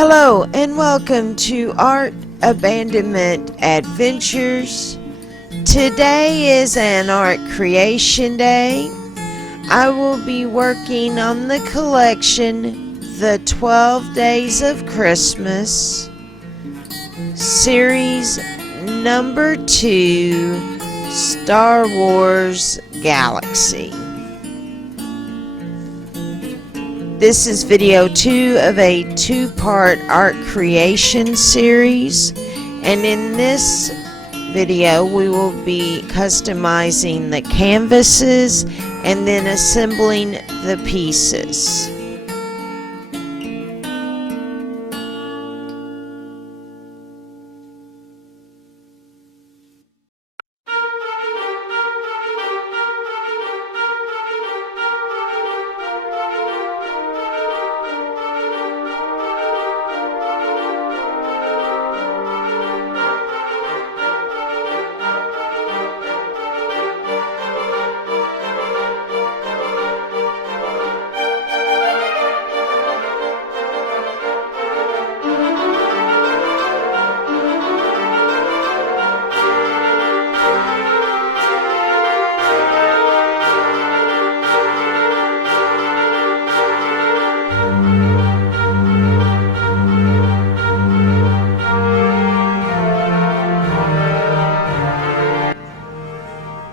Hello and welcome to Art Abandonment Adventures. Today is an art creation day. I will be working on the collection The 12 Days of Christmas, Series Number 2, Star Wars Galaxy. This is video 2 of a 2-part art creation series, and in this video we will be customizing the canvases and then assembling the pieces.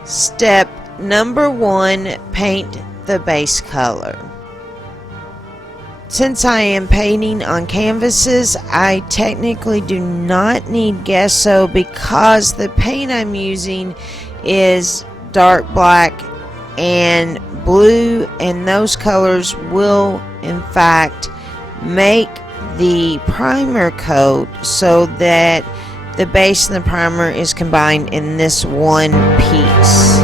Step number 1, paint the base color. Since I am painting on canvases, I technically do not need gesso because the paint I'm using is dark black and blue, and those colors will in fact make the primer coat so that the base and the primer is combined in this one piece.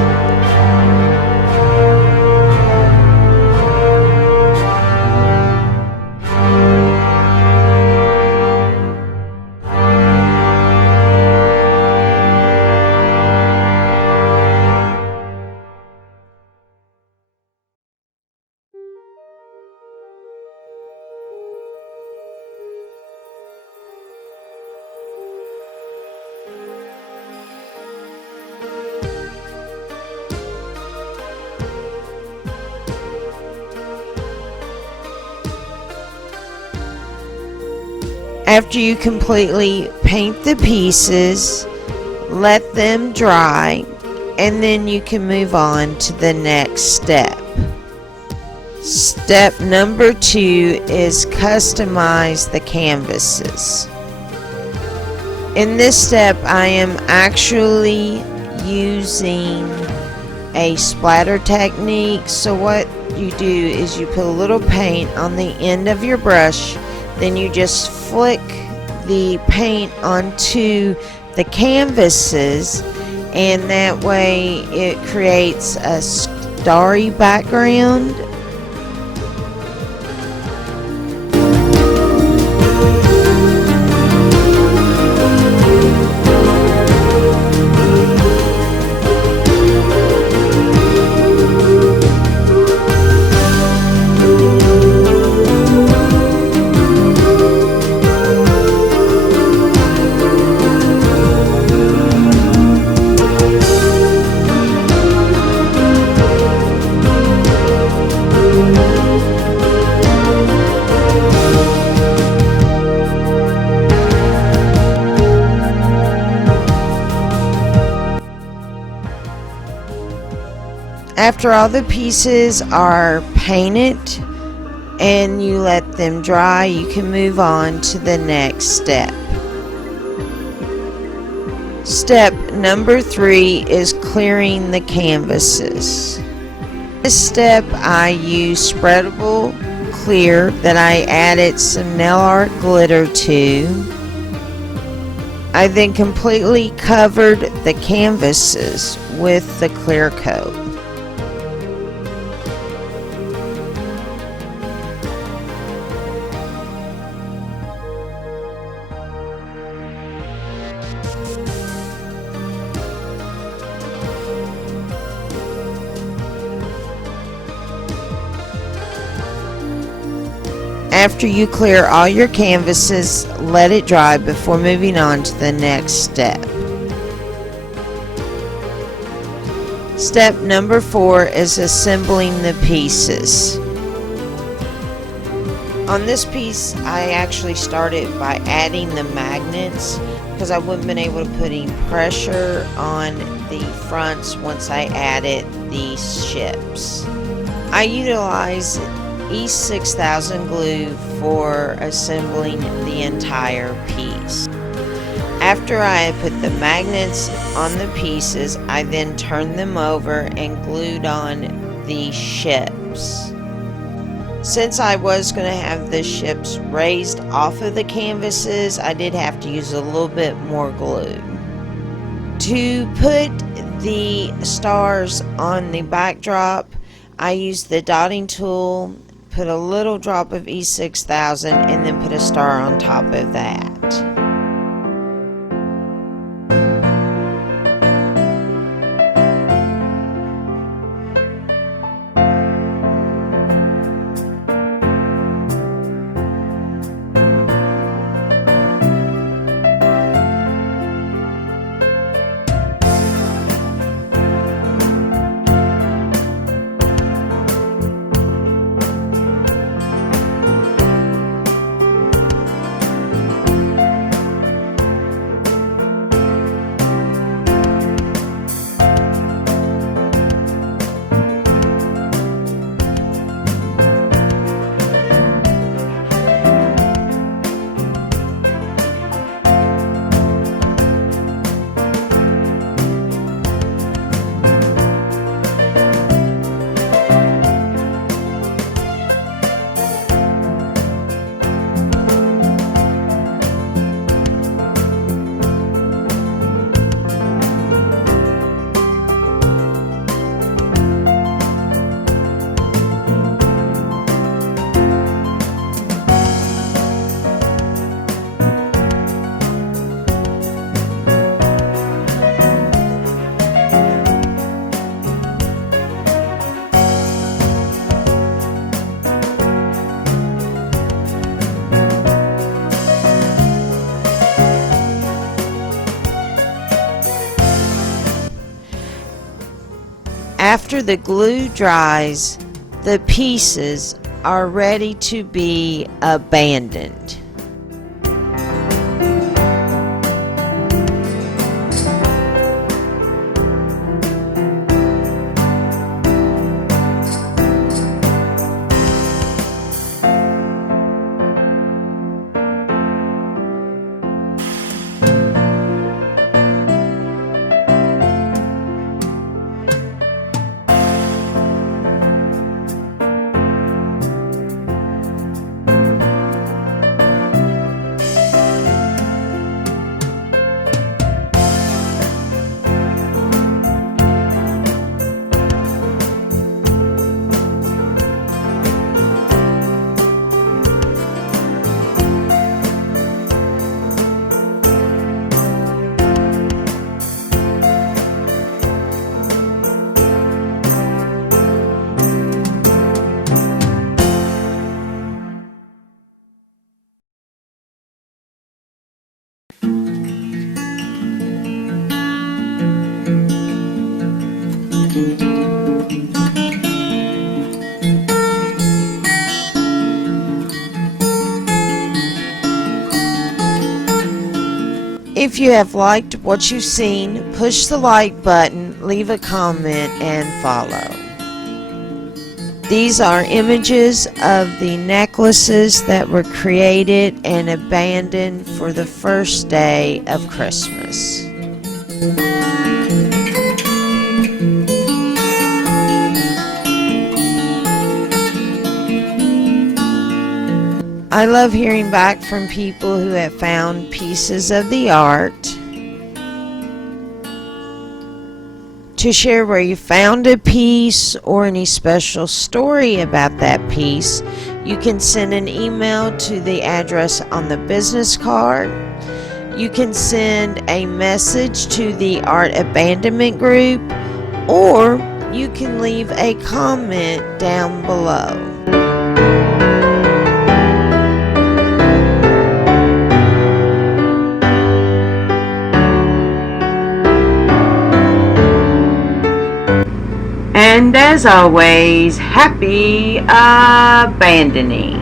After you completely paint the pieces, let them dry, and then you can move on to the next step. Step number 2 is customize the canvases. In this step, I am actually using a splatter technique. So what you do is you put a little paint on the end of your brush, then you just flick the paint onto the canvases, and that way it creates a starry background. After all the pieces are painted and you let them dry, you can move on to the next step. Step number 3 is clearing the canvases. This step I use spreadable clear that I added some nail art glitter to. I then completely covered the canvases with the clear coat. After you clear all your canvases, let it dry before moving on to the next step. Step number 4 is assembling the pieces. On this piece, I actually started by adding the magnets because I wouldn't have been able to put any pressure on the fronts once I added these ships. I utilize E6000 glue for assembling the entire piece. After I had put the magnets on the pieces, I then turned them over and glued on the ships. Since I was going to have the ships raised off of the canvases, I did have to use a little bit more glue. To put the stars on the backdrop, I used the dotting tool, put a little drop of E6000, and then put a star on top of that. After the glue dries, the pieces are ready to be abandoned. If you have liked what you've seen, push the like button, leave a comment, and follow. These are images of the necklaces that were created and abandoned for the first day of Christmas. I love hearing back from people who have found pieces of the art. To share where you found a piece or any special story about that piece, you can send an email to the address on the business card. You can send a message to the Art Abandonment group, or you can leave a comment down below. And as always, happy abandoning.